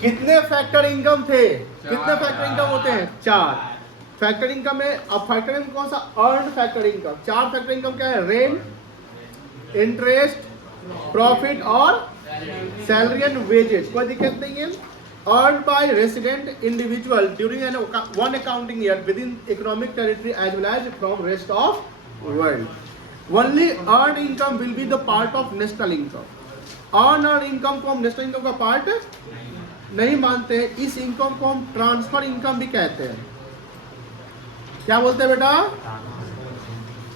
कितने factor income थे? कितने फैक्टर इनकम होते हैं? 4 फैक्टर इनकम में। अब फैक्टर इनकम कौन सा? Earn factor income. 4 factor income क्या है? रेंट, इंटरेस्ट, प्रॉफिट और सैलरी एंड वेजेस। कोई दिक्कत नहीं है। Earn by resident individual during an one accounting year within economic territory as well as from rest of world. Only earn income will be the part of national income. Earn income को हम national income का part नहीं मानते हैं। इस income को हम transfer income भी कहते हैं। क्या बोलते हैं बेटा?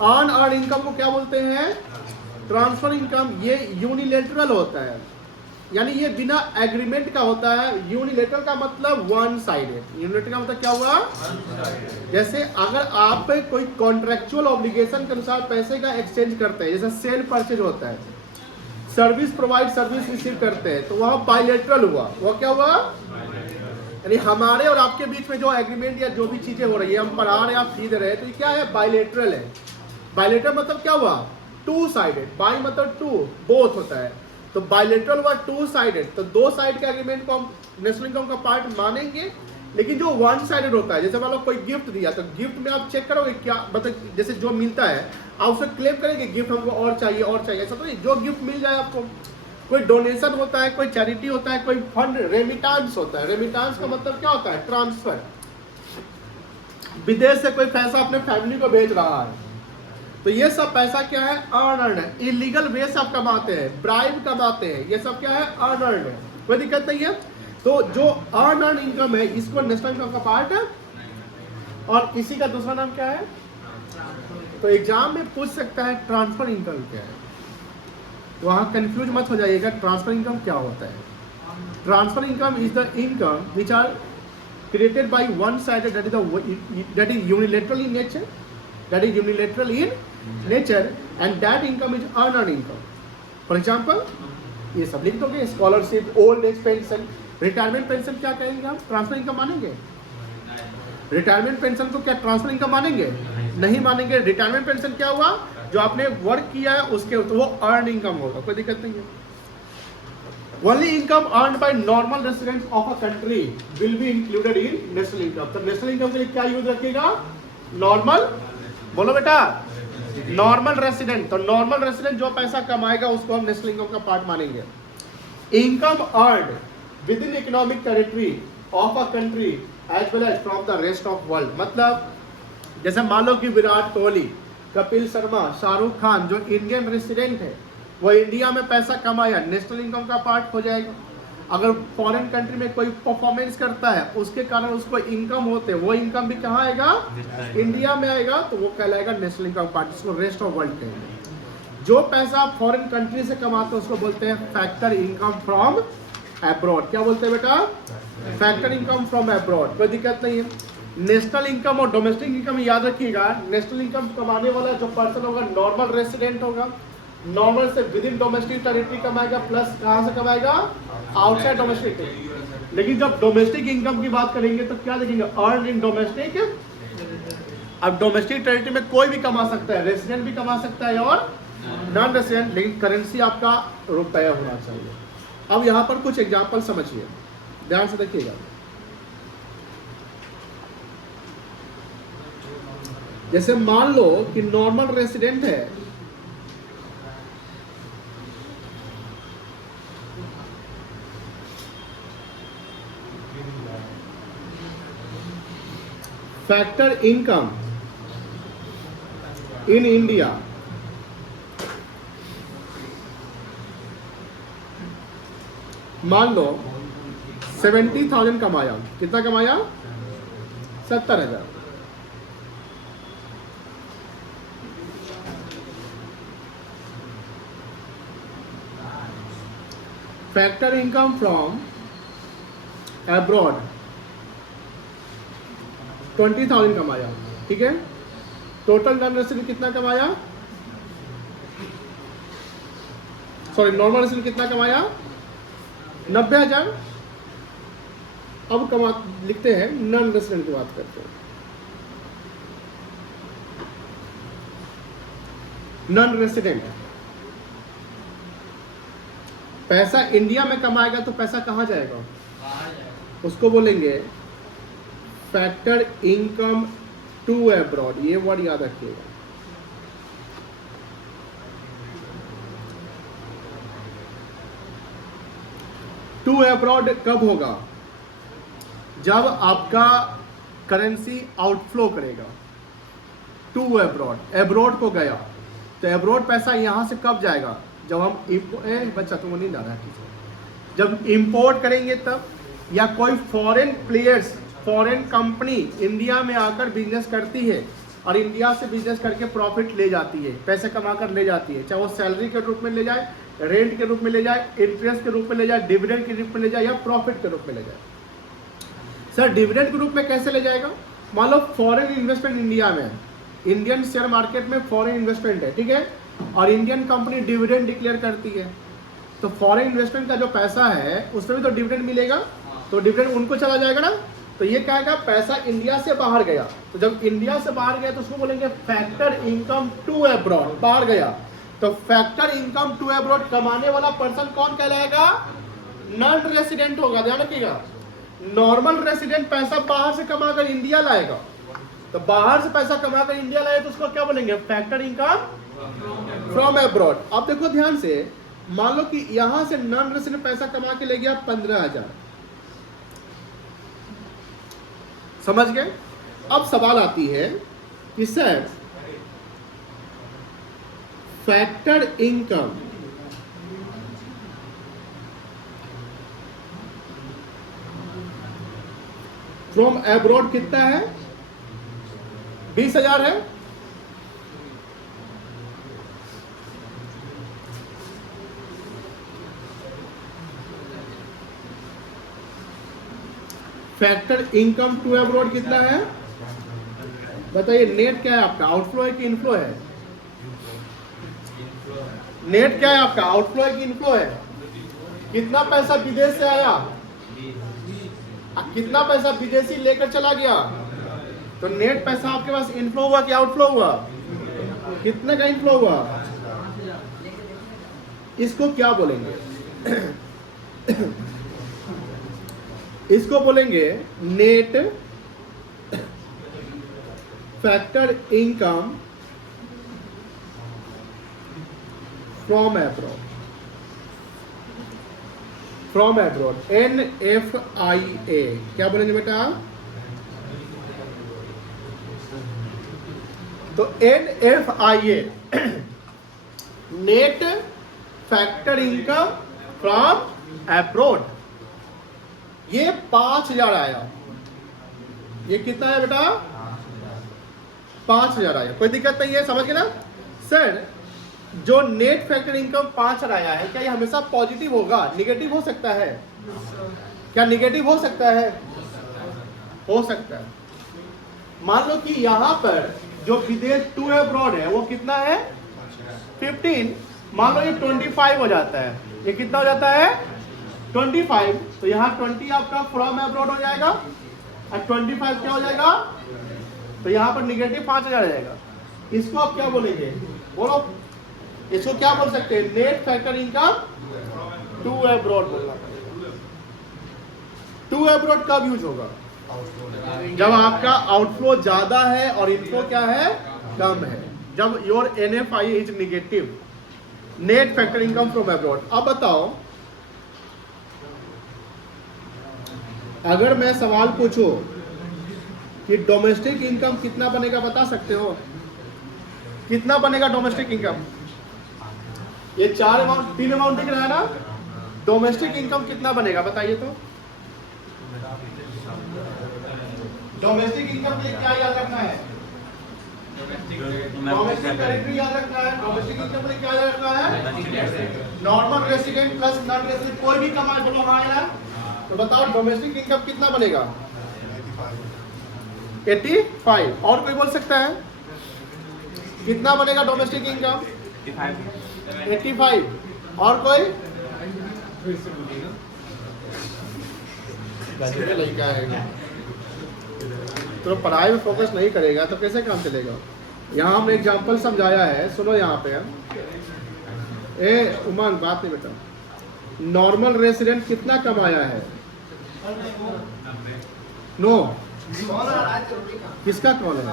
अर्न इनकम को क्या बोलते हैं? Transfer income. ये यूनिलेटरल होता है, यानी ये बिना एग्रीमेंट का होता है। यूनिलेटरल का मतलब वन साइडेड। यूनिलेटरल का मतलब क्या हुआ? जैसे अगर आप कोई कॉन्ट्रेक्चुअल ऑब्लिगेशन के अनुसार पैसे का एक्सचेंज करते हैं, जैसे सेल परचेज होता है, सर्विस प्रोवाइड सर्विस रिसीव करते हैं, तो वह बायलैटरल हुआ। वह क्या हुआ? यानी हमारे और आपके बीच में जो एग्रीमेंट या जो भी चीजें हो रही है, हम पढ़ा रहे हैं, आप फी दे रहे हैं, तो ये क्या है? बायलैटरल है। बायलैटरल मतलब क्या हुआ? Two sided. बाय मतलब टू, बोथ होता है, तो बायलैटरल हुआ टू साइडेड। तो दो साइड के एग्रीमेंट को हम नेशनल इनकम का पार्ट मानेंगे। लेकिन जो वन साइडेड होता है, जैसे मान लो कोई गिफ्ट दिया, तो गिफ्ट में आप चेक करोगे क्या, मतलब जैसे जो मिलता है आप उसे क्लेम करेंगे गिफ्ट हमको और चाहिए और चाहिए, ऐसा तो नहीं। जो गिफ्ट मिल जाए आपको, कोई डोनेशन होता है, कोई चैरिटी होता है, कोई फंड, रेमिटांस होता है। रेमिटांस का मतलब क्या होता है? ट्रांसफर। विदेश से कोई पैसा अपने फैमिली को भेज रहा है, तो ये सब पैसा क्या है? अर्नड है। इलीगल वे से आप कमाते हैं, ब्राइब कमाते हैं, ये सब क्या है? अर्नड है। कोई दिक्कत नहीं है। तो जो अर्नड इनकम है, इसको नेशनल इनकम का पार्ट है। और इसी का दूसरा नाम क्या है? तो एग्जाम में पूछ सकता है ट्रांसफर इनकम क्या है, तो वहां कंफ्यूज मत हो जाइएगा। ट्रांसफर इनकम क्या होता है? Transfer income is the income which are created by one sided, that is unilateral in nature, that is unilateral in nature, and that income is earned income. For example, ये सब लिख दोगे। Scholarship, old age pension, retirement pension क्या कहेंगे हम? Transfer income मानेंगे? Retirement pension को क्या ट्रांसफर इनकम मानेंगे? नहीं मानेंगे। रिटायरमेंट पेंशन क्या हुआ? जो आपने वर्क किया है उसके, तो वो अर्न इनकम होगा। कोई दिक्कत नहीं है। Only income earned by normal residents of a country will be included in national income. तो national income के लिए क्या यूज रखिएगा? नॉर्मल। बोलो बेटा, नॉर्मल रेसिडेंट। तो नॉर्मल रेसिडेंट जो पैसा कमाएगा उसको हम नेशनल इनकम का पार्ट मानेंगे। Income earned within economic territory of a country as well as from the rest of world. मतलब जैसे मान लो कि विराट कोहली, कपिल शर्मा, शाहरुख खान जो इंडियन रेसिडेंट है, वो इंडिया में पैसा कमाया, नेशनल इनकम का पार्ट हो जाएगा। अगर फॉरेन कंट्री में कोई परफॉर्मेंस करता है, उसके कारण उसको इनकम होते हैं, वो इनकम भी कहाँ आएगा? इंडिया में आएगा, तो वो कहलाएगा नेशनल इनकम पार्ट, जिसको रेस्ट ऑफ वर्ल्ड कहेंगे। जो पैसा आप फॉरेन कंट्री से कमाते हैं उसको बोलते हैं फैक्टर इनकम फ्रॉम अब्रॉड। क्या बोलते हैं बेटा? Factor income from abroad. कोई दिक्कत नहीं है। नेशनल इनकम और डोमेस्टिक इनकम याद रखिएगा। नेशनल इनकम कमाने वाला जो पर्सन होगा नॉर्मल रेसिडेंट होगा, नॉर्मल से विद इन डोमेस्टिक टेरिटरी कमाएगा, प्लस कहाँ से कमाएगा? Outside domestic. लेकिन जब डोमेस्टिक इनकम की बात करेंगे तो क्या देखेंगे? Earn in domestic. अब डोमेस्टिक टेरिटरी में कोई भी कमा सकता है, रेसिडेंट भी कमा सकता है और नॉन रेसिडेंट, लेकिन करेंसी आपका रुपया होना चाहिए। अब यहाँ पर कुछ एग्जाम्पल समझिए, ध्यान से देखिएगा। जैसे मान लो कि नॉर्मल रेसिडेंट है, फैक्टर इनकम इन इंडिया मान लो 70,000 कमाया। कितना कमाया? 70,000। फैक्टर इनकम फ्रॉम अब्रॉड 20,000 कमाया। ठीक है। टोटल नॉन रेसिडेंट कितना कमाया? सॉरी, नॉर्मल रेसिडेंट कितना कमाया? 90,000। अब कमा लिखते हैं, नॉन रेसिडेंट की बात करते हैं। नॉन रेसिडेंट पैसा इंडिया में कमाएगा तो पैसा कहां जाएगा? उसको बोलेंगे फैक्टर इनकम टू अब्रॉड। ये वर्ड याद रखिएगा। टू अब्रॉड कब होगा? जब आपका करेंसी आउटफ्लो करेगा। टू अब्रॉड, अब्रॉड को गया, तो अब्रॉड पैसा यहां से कब जाएगा? जब हम बच्चा तुम नहीं जाना है, जब इंपोर्ट करेंगे तब, या कोई foreign players, foreign company India में आकर बिजनेस करती है और इंडिया से बिजनेस करके प्रॉफिट ले जाती है, पैसे कमा कर ले जाती है, चाहे वो सैलरी के रूप में ले जाए, रेंट के रूप में ले जाए, इंटरेस्ट के रूप में ले जाए, डिविडेंड के रूप में ले जाए, या प्रॉफिट के रूप में ले जाए। सर डिविडेंड के रूप में कैसे ले जाएगा? मान लो फॉरेन इन्वेस्टमेंट इंडिया में, इंडियन शेयर मार्केट में फॉरेन इन्वेस्टमेंट है, ठीक है, और इंडियन कंपनी डिविडेंड डिक्लेयर करती है, तो फॉरेन इन्वेस्टमेंट का जो पैसा है उसमें भी तो डिविडेंड मिलेगा, तो डिविडेंड उनको चला जाएगा ना। तो ये क्या है, पैसा इंडिया से बाहर गया, तो जब इंडिया से बाहर गया तो उसको बोलेंगे फैक्टर इनकम टू अब्रॉड, बाहर गया। तो फैक्टर इनकम टू अब्रॉड कमाने वाला पर्सन कौन कहलाएगा? नॉन रेसिडेंट होगा। ध्यान रखिएगा, नॉर्मल रेसिडेंट पैसा बाहर से कमा कर इंडिया लाएगा, तो बाहर से पैसा कमा कर इंडिया लाए तो उसको क्या बोलेंगे? Factor income from abroad. अब देखो ध्यान से, मान लो कि यहां से नॉन रेसिडेंट पैसा कमा के ले गया 15,000, समझ गए? अब सवाल आती है कि sir factor income from abroad कितना है? 20,000 है। फैक्टर इनकम टू अब्रॉड कितना है? बताइए। नेट क्या है आपका? आउटफ्लो है कि इनफ्लो है? नेट क्या है आपका? आउटफ्लो है कि इनफ्लो है? कितना पैसा विदेश से आया, कितना पैसा विदेशी लेकर चला गया? तो नेट पैसा आपके पास इनफ्लो हुआ कि आउटफ्लो हुआ? कितने का इनफ्लो हुआ? इसको क्या बोलेंगे? इसको बोलेंगे net factor income from abroad, from abroad, NFIA। क्या बोलेंगे बेटा? तो NFIA net factor income from abroad, ये 5,000 आया। ये कितना है बेटा? 5,000 आया। कोई दिक्कत नहीं है, समझ गए ना? सर जो नेट फैक्टर इनकम 5,000 आया है, क्या ये हमेशा पॉजिटिव होगा? निगेटिव हो सकता है? क्या निगेटिव हो सकता है? हो सकता है। मान लो कि यहां पर जो विदेश टू अब्रॉड है वो कितना है? 15। मान लो ये 25 हो जाता है, ये कितना हो जाता है? 25। तो यहाँ 20 आपका फ्रॉम अब्रॉड हो जाएगा और 25 क्या हो जाएगा? तो यहाँ पर निगेटिव 5,000 आ जाएगा। इसको आप क्या बोलेंगे? बोलो, इसको क्या बोल सकते हैं? Net factor income to abroad बोलना पड़ेगा। टू अब्रॉड कब यूज होगा? जब आपका आउटफ्लो ज्यादा है और इनफ्लो क्या है? कम है। जब your NFI is negative, net factor income from abroad. अब बताओ, अगर मैं सवाल पूछूं कि डोमेस्टिक इनकम कितना बनेगा, बता सकते हो? कितना बनेगा डोमेस्टिक इनकम? ये 3 अमाउंट दिख रहा है ना? डोमेस्टिक इनकम कितना बनेगा बताइए तो? डोमेस्टिक इनकम के लिए क्या याद रखना है? डोमेस्टिक टेरिटरी याद रखना है। डोमेस्टिक इनकम के लिए क्या याद रखना है? Normal resident plus non resident, कोई भी कमाए, बोलो हाँ यार। तो बताओ डोमेस्टिक इनकम कितना बनेगा? 85। और कोई बोल सकता है कितना बनेगा डोमेस्टिक इनकम? 85। और कोई? लड़का है तो पढ़ाई में फोकस नहीं करेगा तो कैसे काम चलेगा? यहाँ हमने एग्जाम्पल समझाया है, सुनो यहाँ पे। ए उमंग, बात नहीं बेटा। नॉर्मल रेसिडेंट कितना कमाया है? नो, किसका कॉल है?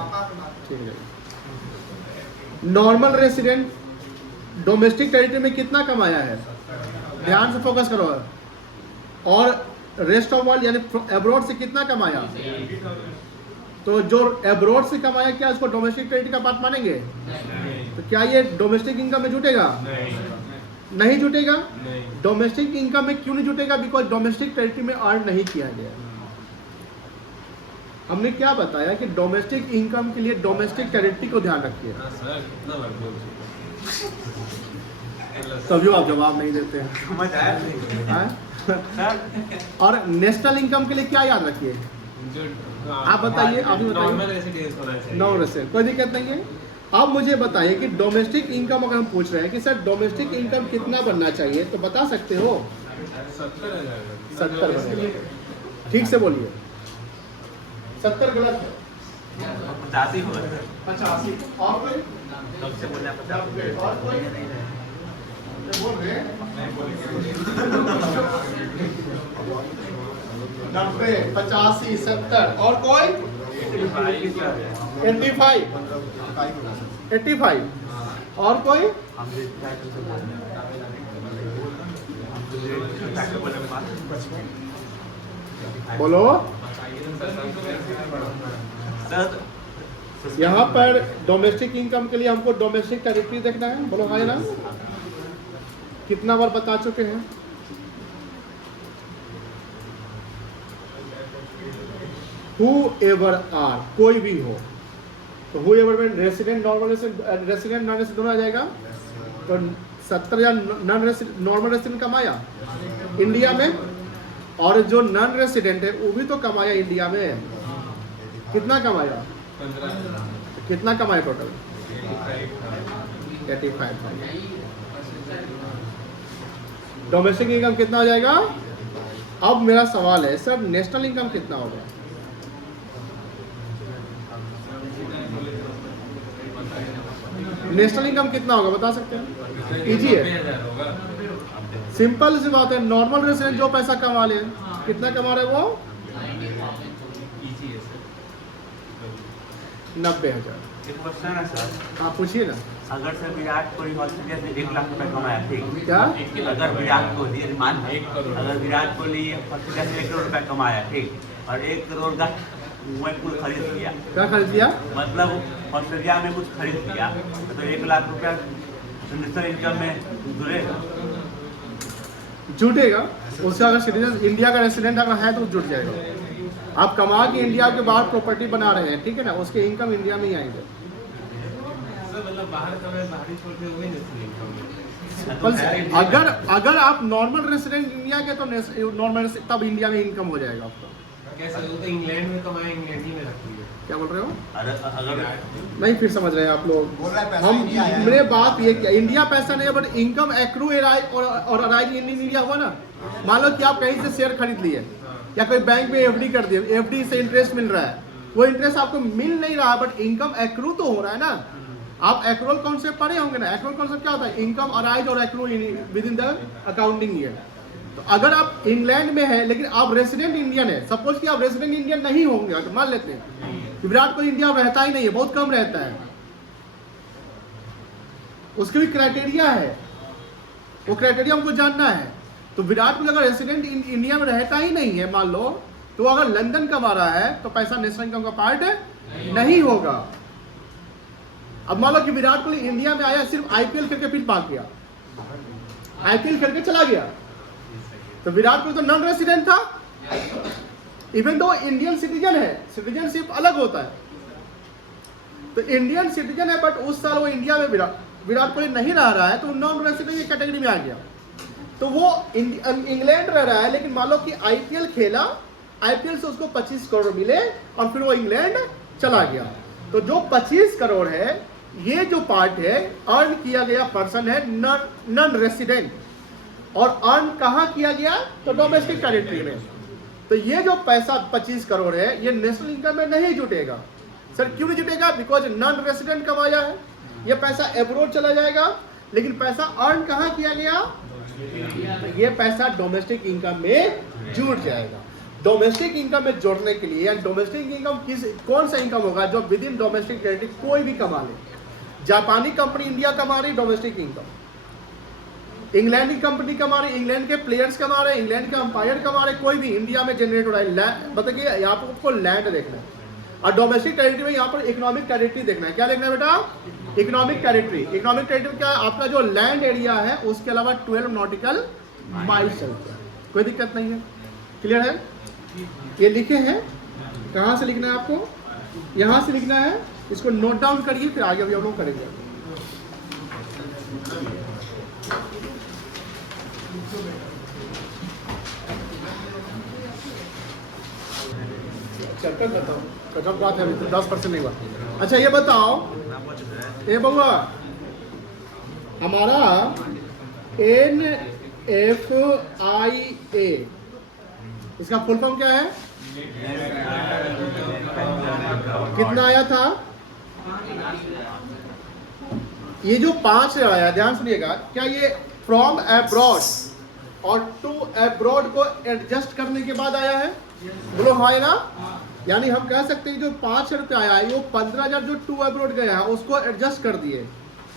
ठीक है। नॉर्मल रेसिडेंट डोमेस्टिक टेरिटरी में कितना कमाया है? ध्यान से फोकस करो। और रेस्ट ऑफ वर्ल्ड यानी एब्रॉड से कितना कमाया? तो जो एब्रॉड से कमाया क्या उसको डोमेस्टिक टेरिटरी का पार्ट मानेंगे? तो क्या ये डोमेस्टिक इनकम में जुटेगा? नहीं जुटेगा। डोमेस्टिक इनकम में क्यों नहीं जुटेगा? बिकॉज डोमेस्टिक टेरिटरी में अर्न नहीं किया गया। हमने क्या बताया कि डोमेस्टिक इनकम के लिए डोमेस्टिक टेरिटरी को ध्यान रखिए। तभी आप जवाब नहीं देते हैं। और नेशनल इनकम के लिए क्या याद रखिए? आप बताइए, आप ही बताइए। नॉर्मल रेसिडेंट, कोई दिक्कत नहीं है। अब मुझे बताइए कि डोमेस्टिक इनकम अगर हम पूछ रहे हैं कि सर डोमेस्टिक इनकम कितना बनना चाहिए, तो बता सकते हो? 70। ठीक से बोलिए। 70 गलत है। 85। और कोई? और कोई? बोल रहे हैं 90, 85, 70 और कोई? 85 और कोई? बोलो। यहाँ पर डोमेस्टिक इनकम के लिए हमको डोमेस्टिक टेरिटरी देखना है। बोलो हाँ ना। कितना बार बता चुके हैं? whoever are, कोई भी हो, तो whoever में resident, normal resident, non resident दोनों आ जाएगा। तो 70 या नॉर्मल रेसिडेंट कमाया इंडिया में, और जो नॉन रेसिडेंट है वो भी तो कमाया इंडिया में। कितना कमाया? कितना कमाया टोटल? 85। डोमेस्टिक इनकम कितना हो जाएगा? अब मेरा सवाल है सर नेशनल इनकम कितना होगा? नेशनल इनकम कितना होगा बता सकते हैं? इजी है, सिंपल सी बात है। नॉर्मल रेसिडेंट जो पैसा कमा ले, कितना कमा रहे वो? 90,000। एक क्वेश्चन है सर। हाँ पूछिए ना। अगर सर विराट कोहली ऑस्ट्रेलिया से 1 लाख रुपए कमाया, ठीक? क्या? अगर विराट कोहली अगर विराट कोहली ऑस्ट्रेलिया से 1 करोड़ रुपए कमाया, ठीक, और 1 करोड़ का कुछ खरीद लिया। क्या खरीद लिया? मतलब ऑस्ट्रेलिया में कुछ खरीद लिया, तो 1 लाख रुपया नेशनल इनकम में जुड़ेगा? जुटेगा। उससे अगर सिटीजन इंडिया का रेसिडेंट अगर है तो जुट जाएगा। आप कमा के इंडिया के बाहर प्रॉपर्टी बना रहे हैं, ठीक है ना, उसके इनकम इंडिया में ही आएंगे। अगर आप नॉर्मल रेसिडेंट इंडिया के तो नॉर्मल तब इंडिया में इनकम हो जाएगा आपका। कैसे? वो तो इंग्लैंड में कमाए, इंग्लैंड ही में रखती है। क्या बोल रहे हो? अगर नहीं फिर समझ रहे हैं आप लोग। हम मेरे बात ये क्या, इंडिया पैसा नहीं है बट इनकम एक्रू और अराइज इन इंडिया हुआ ना। मान लो कि आप कहीं से शेयर खरीद लिए या कोई बैंक में एफडी कर दिए, एफडी से इंटरेस्ट मिल रहा है, वो इंटरेस्ट आपको मिल नहीं रहा बट इनकम एक्रू तो हो रहा है ना। आप एक्रूअल कॉन्सेप्ट पढ़े होंगे ना। एक्रूअल कॉन्सेप्ट क्या होता है? इनकम अराइज और accrue with in the accounting year. तो अगर आप इंग्लैंड में है लेकिन आप रेसिडेंट इंडियन है, सपोज कि आप रेसिडेंट इंडियन नहीं होंगे, अगर मान लेते हैं विराट कोहली इंडिया में रहता ही नहीं है, बहुत कम रहता है, उसके भी क्राइटेरिया है, वो क्राइटेरिया हमको जानना है। तो विराट कोहली अगर रेसिडेंट इंडिया में रहता ही नहीं है मान लो, तो अगर लंदन कमा रहा है तो पैसा नेशनल इनकम का पार्ट नहीं होगा। अब मान लो कि विराट कोहली इंडिया में आया, सिर्फ आईपीएल खेल के फिर भाग गया, आईपीएल खेल के चला गया, तो विराट कोहली तो नॉन रेसिडेंट था, इवन दो इंडियन सिटीजन है, सिटीजनशिप अलग होता है। तो इंडियन सिटीजन है बट उस साल वो इंडिया में विराट कोहली नहीं रहा है, तो नॉन रेसिडेंट की कैटेगरी में आ गया। तो वो इंग्लैंड रह रहा है लेकिन मान लो कि आईपीएल खेला, आईपीएल से उसको 25 करोड़ मिले और फिर वो इंग्लैंड चला गया। तो जो 25 करोड़ है, ये जो पार्ट है अर्न किया गया पर्सन है नॉन रेसिडेंट, और अर्न कहाँ किया गया? तो डोमेस्टिक टेरिटरी में। तो ये जो पैसा 25 करोड़ है ये नेशनल इनकम में नहीं जुटेगा। सर क्यों नहीं जुटेगा? बिकॉज नॉन रेसिडेंट कमाया है, ये पैसा एब्रोड चला जाएगा, लेकिन पैसा अर्न कहाँ किया गया? ये पैसा डोमेस्टिक इनकम में जुट जाएगा। डोमेस्टिक इनकम में जोड़ने के लिए, या डोमेस्टिक इनकम कौन सा इनकम होगा जो विद इन डोमेस्टिक टेरिटरी कोई भी कमा ले। जापानी कंपनी इंडिया कमा रही डोमेस्टिक इनकम, इंग्लैंड की कंपनी कमा रही, इंग्लैंड के प्लेयर्स कमा रहे, इंग्लैंड के अंपायर कमा रहे, कोई भी इंडिया में जनरेट हो रहा है। बताइए यहाँ पर आपको लैंड देखना है, और डोमेस्टिक टेरिटरी में यहाँ पर इकोनॉमिक टेरिटरी देखना है। क्या देखना है बेटा? Economic territory. इकोनॉमिक टेरिटरी क्या? आपका जो लैंड एरिया है उसके अलावा 12 नॉटिकल माइल्स चलता है, कोई दिक्कत नहीं है। क्लियर है? ये लिखे हैं, कहाँ से लिखना है आपको? यहाँ से लिखना है, इसको नोट डाउन करिए, फिर आगे भी हम लोग करेंगे। चैप्टर बताओ, कटअप बात है अभी तो 10% नहीं हुआ। अच्छा ये बताओ, ये बउआ हमारा NFIA इसका फुल फॉर्म क्या है? कितना आया था? ये जो 5 आया, ध्यान सुनिएगा, क्या ये फ्रॉम अब्रॉड और टू अब्रॉड को एडजस्ट करने के बाद आया है? बोलो हाँ है ना? यानी हम कह सकते हैं जो 5 रुपये आया है वो 15,000 जो टू अब्रॉड गया है उसको एडजस्ट कर दिए,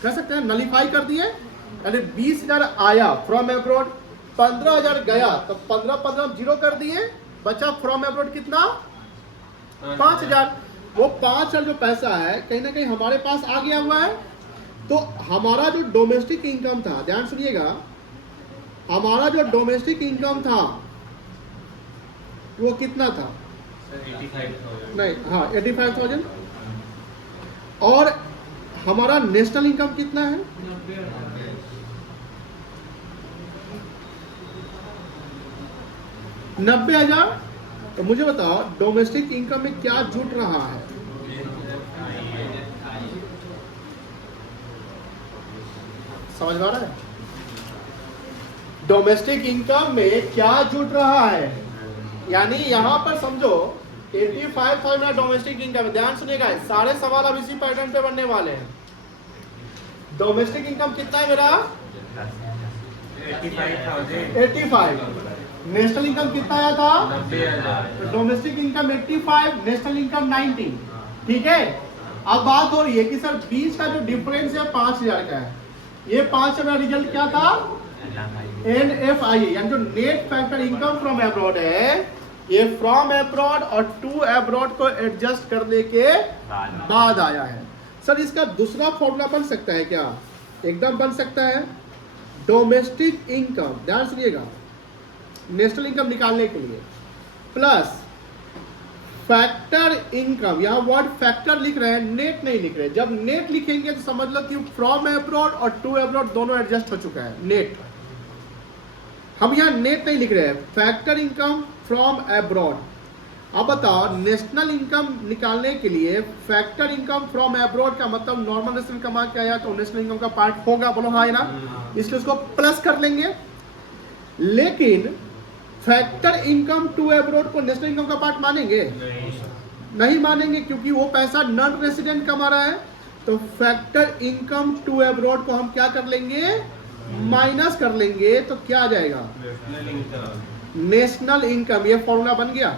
कह सकते हैं नलीफाई कर दिए। यानी 20,000 आया फ्रॉम अब्रॉड, 15,000 गया, तो 15 जीरो कर दिए, बचा फ्रॉम अब्रॉड कितना? 5,000। वो 5,000 जो पैसा है कहीं ना कहीं हमारे पास आ गया हुआ है। तो हमारा जो डोमेस्टिक इनकम था, ध्यान सुनिएगा, हमारा जो डोमेस्टिक इनकम था वो कितना था? 85,000 नहीं, हाँ 85,000। और हमारा नेशनल इनकम कितना है? 90,000। तो मुझे बताओ डोमेस्टिक इनकम में क्या जुट रहा है? समझ में आ रहा है? डोमेस्टिक इनकम में क्या जुट रहा है? यानी यहां पर समझो 85,000 डोमेस्टिक इनकम। ध्यान सुनिएगा, सारे सवाल अब इसी पैटर्न पे बनने वाले हैं। डोमेस्टिक इनकम कितना है मेरा? 85। नेशनल इनकम कितना आया था? 90,000। Domestic income 85, national income 90। ठीक है, अब बात हो रही है कि सर बीच का जो डिफरेंस है 5,000 का है। ये 5,000 का रिजल्ट क्या था? NFIA, यानी जो net factor income from abroad है, ये फ्रॉम अब्रॉड और टू अब्रॉड को एडजस्ट करने के बाद आया है। सर इसका दूसरा फॉर्मूला बन सकता है क्या? एकदम बन सकता है। डोमेस्टिक इनकम, ध्यान सुनिएगा, नेशनल इनकम निकालने के लिए प्लस फैक्टर इनकम। यहां वर्ड फैक्टर लिख रहे हैं, नेट नहीं लिख रहे। जब नेट लिखेंगे तो समझ लो कि फ्रॉम अब्रॉड और टू अब्रॉड दोनों एडजस्ट हो चुका है। नेट, हम यहाँ नेट नहीं लिख रहे हैं, फैक्टर इनकम फ्रॉम अब्रॉड। अब बताओ नेशनल इनकम निकालने के लिए फैक्टर इनकम फ्रॉम अब्रॉड का मतलब नॉर्मल नेशनल कमा के आया तो नेशनल इनकम का पार्ट होगा, बोलो हाँ है ना? इसलिए उसको प्लस कर लेंगे। लेकिन फैक्टर इनकम टू अब्रॉड को नेशनल इनकम का पार्ट मानेंगे? नहीं मानेंगे, क्योंकि वो पैसा नॉन रेसिडेंट कमा रहा है। तो फैक्टर इनकम टू अब्रॉड को हम क्या कर लेंगे? माइनस कर लेंगे। तो क्या आ जाएगा? National income. ये फॉर्मूला बन गया।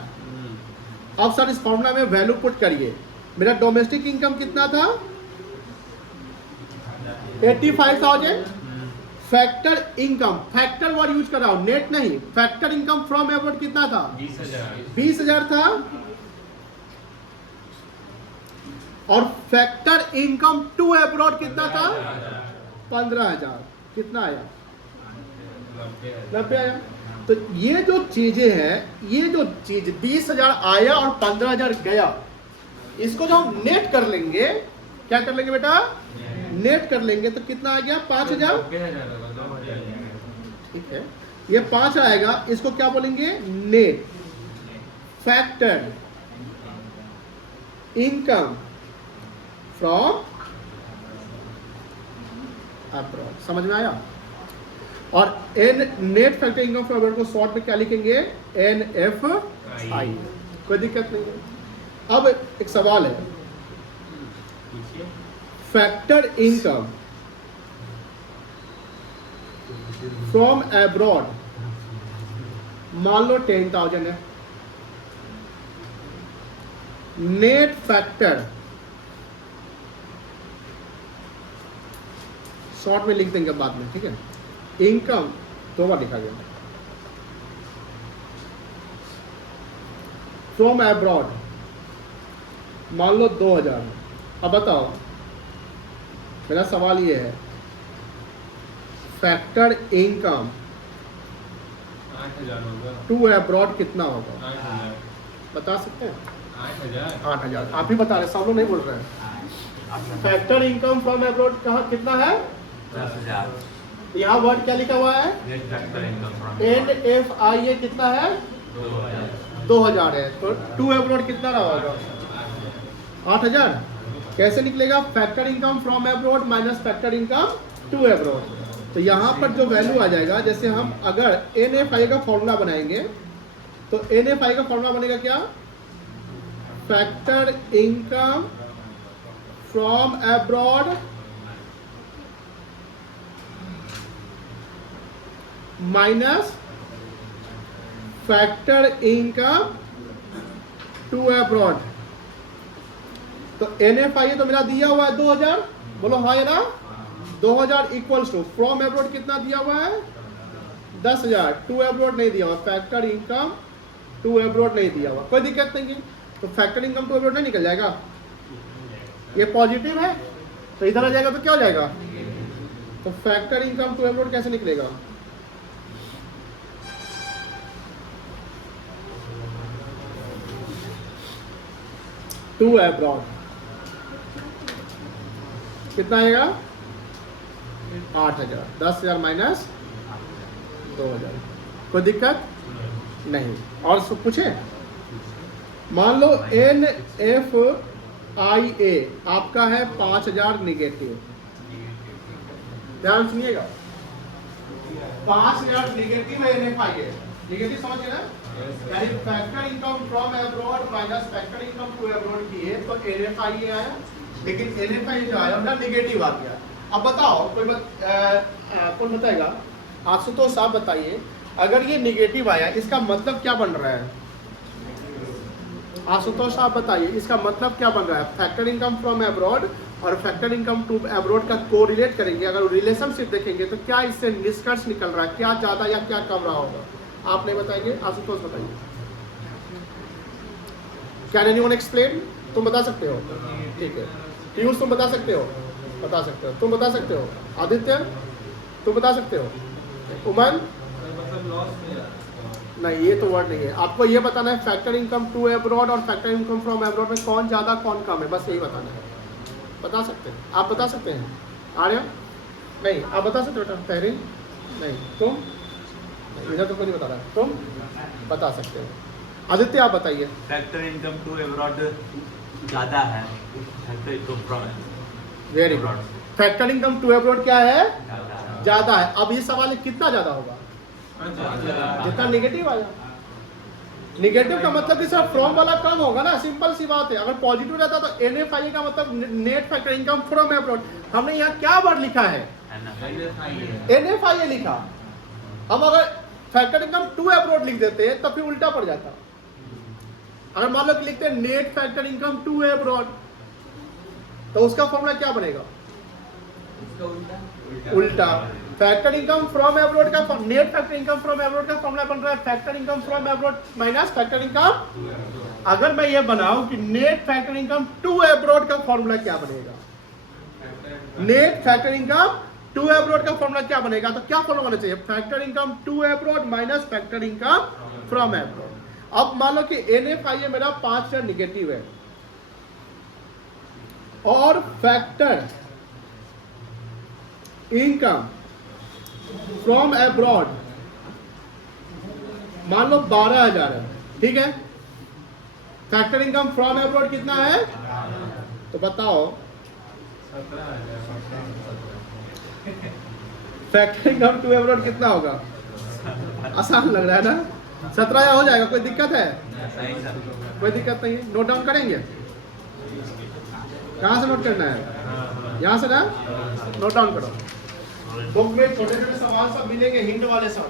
अब सर इस फॉर्मूला में वैल्यू पुट करिए। मेरा डोमेस्टिक इनकम कितना था? 85,000। Factor income, factor word use कर रहा हूं, नेट नहीं। फैक्टर इनकम फ्रॉम अब्रॉड कितना था? 20,000 था। और फैक्टर इनकम टू अब्रॉड कितना था? 15,000। कितना आया? 90 आया। तो ये जो चीजें हैं, ये जो चीज 20,000 आया और 15,000 गया, इसको जो हम नेट कर लेंगे, क्या कर लेंगे बेटा? नेट कर लेंगे तो कितना आ गया? 5,000। ठीक है, ये 5 आएगा, इसको क्या बोलेंगे? Net factor income from abroad. समझ में आया? और an net factor income from abroad को शॉर्ट में क्या लिखेंगे? NFI। कोई दिक्कत नहीं है। अब एक सवाल है, फैक्टर इनकम फ्रॉम अब्रॉड मान लो 10,000 है, नेट फैक्टर, शॉर्ट में लिख देंगे बाद में, ठीक है। इनकम 2 बार लिखा गया, फ्रॉम अब्रॉड मान लो 2000। अब बताओ, मेरा सवाल ये है, फैक्टर इनकम 8,000 होगा। टू अब्रॉड कितना होगा? 8,000। बता सकते हैं? 8,000। 8000। आप ही बता रहे, सब लोग नहीं बोल रहे हैं। फैक्टर इनकम फ्रॉम अब्रॉड कहाँ कितना है? 10,000। यहाँ वर्ड क्या लिखा हुआ है? Net factor income from NFIA कितना है? 2000 है। तो टू अब्रॉड कितना रहा होगा? 8000। कैसे निकलेगा? Factor income from abroad minus factor income to abroad. तो यहाँ पर जो वैल्यू आ जाएगा, जैसे हम अगर NFI का फॉर्मूला बनाएंगे तो NFI का फॉर्मूला बनेगा क्या? Factor income from abroad minus factor income to abroad. तो NFI तो मेरा दिया हुआ है 2000, बोलो हाँ या ना? 2000 इक्वल्स टू फ्रॉम अब्रॉड कितना दिया हुआ है? 10,000। टू अब्रॉड नहीं दिया हुआ, फैक्टर इनकम टू अब्रॉड नहीं दिया हुआ, कोई दिक्कत नहीं है। तो फैक्टर इनकम टू अब्रॉड नहीं निकल जाएगा? ये पॉजिटिव है तो इधर आ जाएगा तो क्या हो जाएगा? तो फैक्टर इनकम टू अब्रॉड कैसे निकलेगा? टू अब्रॉड कितना आएगा? 8,000। 10,000 माइनस 2,000, कोई दिक्कत नहीं। और सब पूछे? मान लो NFIA आपका है 5,000 निगेटिव, ध्यान सुनिएगा, 5,000 निगेटिव है NFIA। निगेटिव समझिए ना, यानी factor income from abroad minus factor income to abroad किए तो NFIA आया, लेकिन NFIA जो आया ना निगेटिव आ गया। अब बताओ कौन बताएगा? आशुतोष आप बताइए, अगर ये निगेटिव आया इसका मतलब क्या बन रहा है? आशुतोष आप बताइए, इसका मतलब क्या बन रहा है? फैक्टर इनकम फ्रॉम अब्रॉड और फैक्टर इनकम टू अब्रॉड का कोरिलेट करेंगे, अगर रिलेशनशिप देखेंगे तो क्या इससे निष्कर्ष निकल रहा है? क्या ज़्यादा या क्या कम रहा होगा? आप नहीं बताएंगे? आशुतोष बताइए। Can anyone explain? तुम बता सकते हो? ठीक है। पीयूष तुम बता सकते हो? बता सकते हो। तुम बता सकते हो? आदित्य तुम बता सकते हो? उमन? मतलब लॉस में नहीं, ये तो वर्ड नहीं है। आपको ये बताना है फैक्टर इनकम टू अब्रॉड और फैक्टर इनकम फ्रॉम अब्रॉड में कौन ज़्यादा कौन कम है, बस यही बताना है। बता सकते हैं? आप बता सकते हैं? आर्य? नहीं, आप बता सकते हो? तहरीर? नहीं। तुम? इधर तो कोई नहीं बता रहा है। तुम बता सकते हो? आदित्य आप बताइए। फैक्टर इनकम टू अब्रॉड ज़्यादा है factor income from very good. Factor income to abroad क्या है? ज़्यादा है। ज़्यादा है। अब ये सवाल है कितना ज़्यादा होगा? जितना निगेटिव आया। निगेटिव का मतलब कि सर फ्रॉम वाला कम होगा ना, सिंपल सी बात है। अगर पॉजिटिव रहता तो NFIA का मतलब net factor income from abroad. हमने यहाँ क्या वर्ड लिखा है? NFIA लिखा। हम अगर फैक्टर इनकम टू अब्रॉड लिख देते तो फिर उल्टा पड़ जाता। अगर मान लो कि लिखते हैं net factor income to abroad तो उसका फॉर्मूला क्या बनेगा? उल्टा। फैक्टर इनकम फ्रॉम अब्रॉड का net factor income from abroad का फॉर्मूला बन रहा है factor income from abroad minus factor income. अगर मैं ये बनाऊं कि net factor income to abroad का फॉर्मूला क्या बनेगा? Net factor income to abroad का फॉर्मूला क्या बनेगा? तो क्या फॉर्मूला होना चाहिए? Factor income to abroad minus factor income from abroad. अब मान लो कि NFIA मेरा 5 निगेटिव है और फैक्टर इनकम फ्रॉम अब्रॉड मान लो 12,000 है, ठीक है। फैक्टर इनकम फ्रॉम अब्रॉड कितना है? तो बताओ 17,000। फैक्टर इनकम टू अब्रॉड कितना होगा? आसान लग रहा है ना? 17,000 हो जाएगा, कोई दिक्कत है? नहीं सर। कोई दिक्कत नहीं है। नोट डाउन करेंगे? कहाँ से नोट करना है? यहाँ से ना? नोट डाउन करो। बुक में छोटे छोटे सवाल सब मिलेंगे, हिंट वाले सब।